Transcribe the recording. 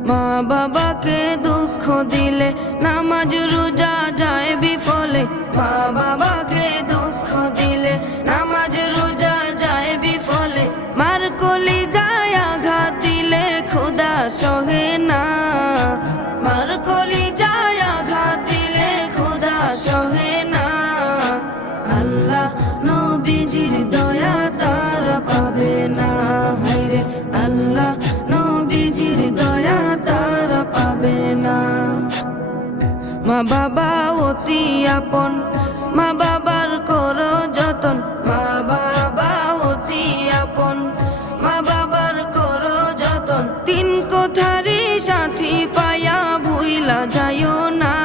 মা বাবাকে দুঃখ দিলে নামাজ রোজা যায় বিফলে। মা বাবাকে দুঃখ দিলে নামাজ রোজা যায় বিফলে। মার কলিজায় আঘাত দিলে খোদা সহে না। মার কলিজায় আঘাত দিলে খোদা সহে না। আল্লাহ নবীজির দয়া তারা পাবে না। হায়রে আল্লাহ নবীজির দয়া তারা পাবে না। মা বাবা অতি আপন, মা বাবার করো যতন। মা বাবা অতি আপন, মা বাবার করো যতন। তিন কোঠারি সাথী পায়া ভুইলা যাইও না।